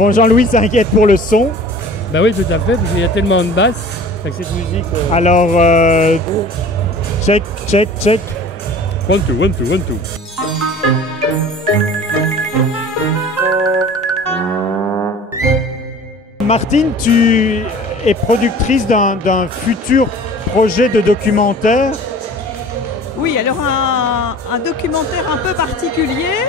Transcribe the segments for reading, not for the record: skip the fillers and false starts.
Bon, Jean-Louis s'inquiète pour le son. Bah oui, tout à fait, parce qu'il y a tellement de basses avec cette musique. Alors, check, check, check. 1, 2, 1, 2, 1, 2. Martine, tu es productrice d'un futur projet de documentaire. Oui, alors un documentaire un peu particulier,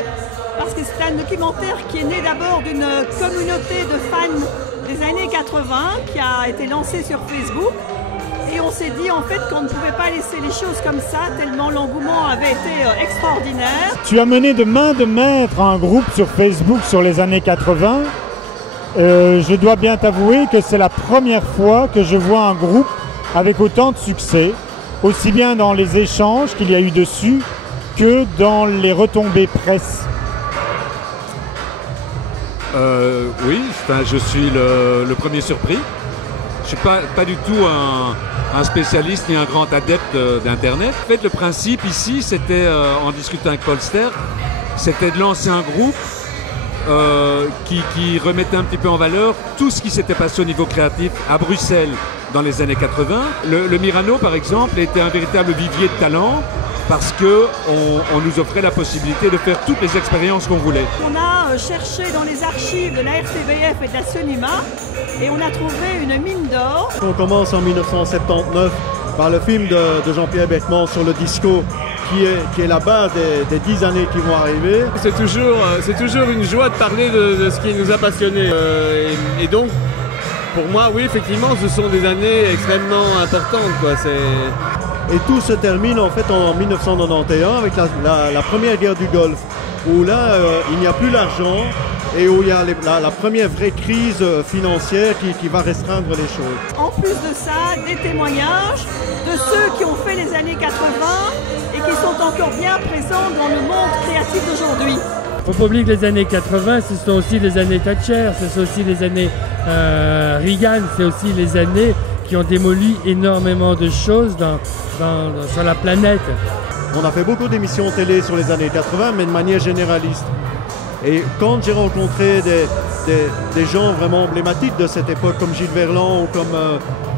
parce que c'est un documentaire qui est né d'abord d'une communauté de fans des années 80, qui a été lancée sur Facebook. Et on s'est dit en fait qu'on ne pouvait pas laisser les choses comme ça, tellement l'engouement avait été extraordinaire. Tu as mené de main de maître un groupe sur Facebook sur les années 80. Je dois bien t'avouer que c'est la première fois que je vois un groupe avec autant de succès, aussi bien dans les échanges qu'il y a eu dessus que dans les retombées presse. Oui, je suis le premier surpris. Je ne suis pas du tout un spécialiste ni un grand adepte d'Internet. En fait, le principe ici, c'était, en discutant avec Paul Ster, c'était de lancer un groupe qui remettait un petit peu en valeur tout ce qui s'était passé au niveau créatif à Bruxelles dans les années 80. Le Myrano, par exemple, était un véritable vivier de talent parce qu'on nous offrait la possibilité de faire toutes les expériences qu'on voulait. On a cherché dans les archives de la RTBF et de la Sonima et on a trouvé une mine d'or. On commence en 1979 par le film de Jean-Pierre Beckman sur le disco qui est la base des 10 années qui vont arriver. C'est toujours une joie de parler de ce qui nous a passionnés. Et donc, pour moi, oui, effectivement, ce sont des années extrêmement importantes, quoi. Et tout se termine en fait en 1991 avec la première guerre du Golfe, où là, il n'y a plus l'argent et où il y a la première vraie crise financière qui va restreindre les choses. En plus de ça, des témoignages de ceux qui ont fait les années 80 et qui sont encore bien présents dans le monde créatif d'aujourd'hui. Il ne faut pas oublier que les années 80, ce sont aussi les années Thatcher, ce sont aussi les années Reagan, c'est aussi les années qui ont démoli énormément de choses sur la planète. On a fait beaucoup d'émissions télé sur les années 80, mais de manière généraliste. Et quand j'ai rencontré des gens vraiment emblématiques de cette époque, comme Gilles Verland ou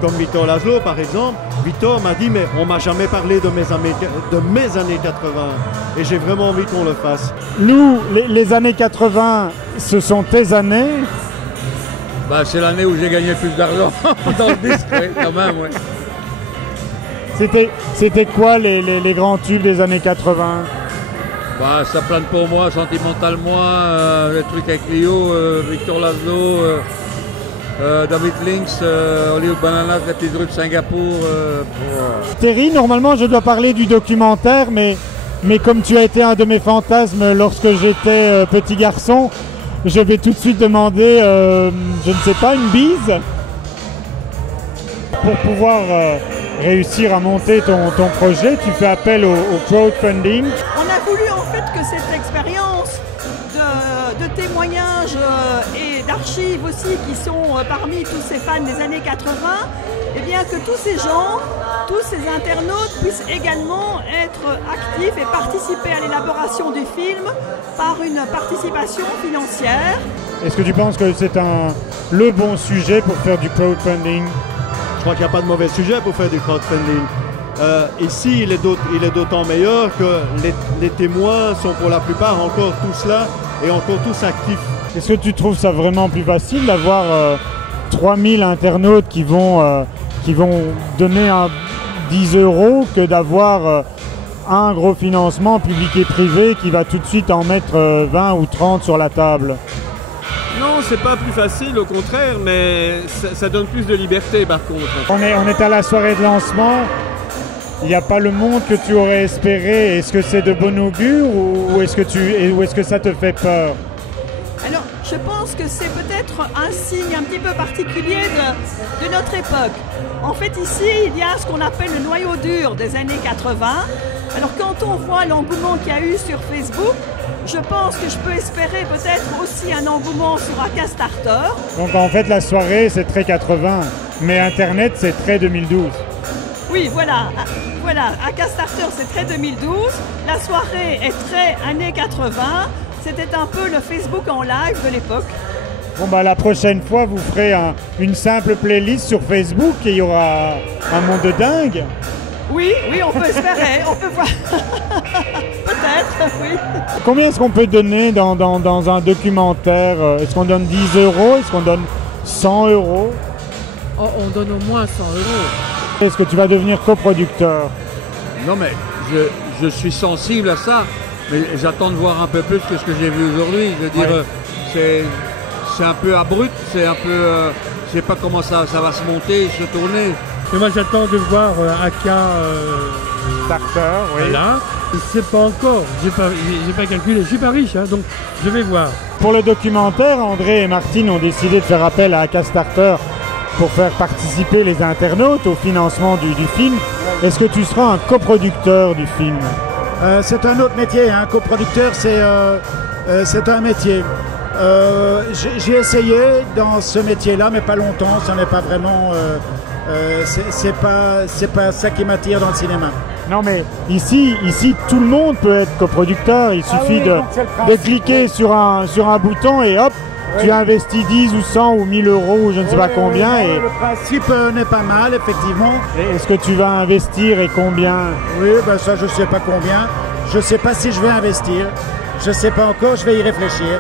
comme Victor Laszlo, par exemple, Victor m'a dit « mais on m'a jamais parlé de mes années 80 ». Et j'ai vraiment envie qu'on le fasse. Lou, les années 80, ce sont tes années? Bah, c'est l'année où j'ai gagné plus d'argent dans le disque, oui, quand même, oui. C'était quoi les grands tubes des années 80? Bah, ça plane pour moi, Sentimental moi, les trucs avec Lio, Victor Laszlo, David Lynx, Hollywood Bananas, les petits trucs Singapour. Terry, normalement je dois parler du documentaire, mais comme tu as été un de mes fantasmes lorsque j'étais petit garçon, je vais tout de suite demander, je ne sais pas, une bise? Pour pouvoir réussir à monter ton projet, tu fais appel au crowdfunding. On a voulu en fait que cette expérience de témoignages et d'archives aussi qui sont parmi tous ces fans des années 80, eh bien que tous ces gens, tous ces internautes puissent également être actifs et participer à l'élaboration du film par une participation financière. Est-ce que tu penses que c'est le bon sujet pour faire du crowdfunding? Je crois qu'il n'y a pas de mauvais sujet pour faire du crowdfunding. Ici, il est d'autant meilleur que les témoins sont pour la plupart encore tous là et encore tous actifs. Est-ce que tu trouves ça vraiment plus facile d'avoir 3000 internautes qui vont donner 10 € que d'avoir un gros financement public et privé qui va tout de suite en mettre 20 ou 30 sur la table? Non, c'est pas plus facile, au contraire, mais ça donne plus de liberté par contre. On est à la soirée de lancement. Il n'y a pas le monde que tu aurais espéré. Est-ce que c'est de bon augure ou est-ce que ça te fait peur? Alors, je pense que c'est peut-être un signe un petit peu particulier de notre époque. En fait, ici, il y a ce qu'on appelle le noyau dur des années 80. Alors, quand on voit l'engouement qu'il y a eu sur Facebook, je pense que je peux espérer peut-être aussi un engouement sur Acastarter. Donc, en fait, la soirée, c'est très 80, mais Internet, c'est très 2012. Oui, voilà. Acastarter, c'est très 2012. La soirée est très années 80. C'était un peu le Facebook en live de l'époque. Bon bah la prochaine fois vous ferez une simple playlist sur Facebook et il y aura un monde de dingue. Oui, on peut espérer, on peut voir. Peut-être, oui. Combien est-ce qu'on peut donner dans un documentaire? Est-ce qu'on donne 10 €? Est-ce qu'on donne 100 €? Oh, on donne au moins 100 €. Est-ce que tu vas devenir coproducteur? Non mais je suis sensible à ça, mais j'attends de voir un peu plus que ce que j'ai vu aujourd'hui. Je veux dire, c'est un peu abrupt, c'est un peu... je sais pas comment ça va se monter, se tourner. Mais moi j'attends de voir Aka Starter, oui. là. Je ne sais pas encore, j'ai pas calculé, je suis pas riche, hein, donc je vais voir. Pour le documentaire, André et Martine ont décidé de faire appel à Aka Starter pour faire participer les internautes au financement du film. Est-ce que tu seras un coproducteur du film? C'est un autre métier, hein. Coproducteur, c'est un métier. J'ai essayé dans ce métier-là, mais pas longtemps. Ça n'est pas vraiment. C'est pas ça qui m'attire dans le cinéma. Non, mais ici, tout le monde peut être coproducteur. Il suffit de cliquer sur un bouton et hop, tu investis 10 ou 100 ou 1000 € ou je ne sais pas combien. Et le principe n'est pas mal, effectivement. Est-ce que tu vas investir et combien? Oui, ben ça, je ne sais pas combien. Je ne sais pas si je vais investir. Je ne sais pas encore, je vais y réfléchir.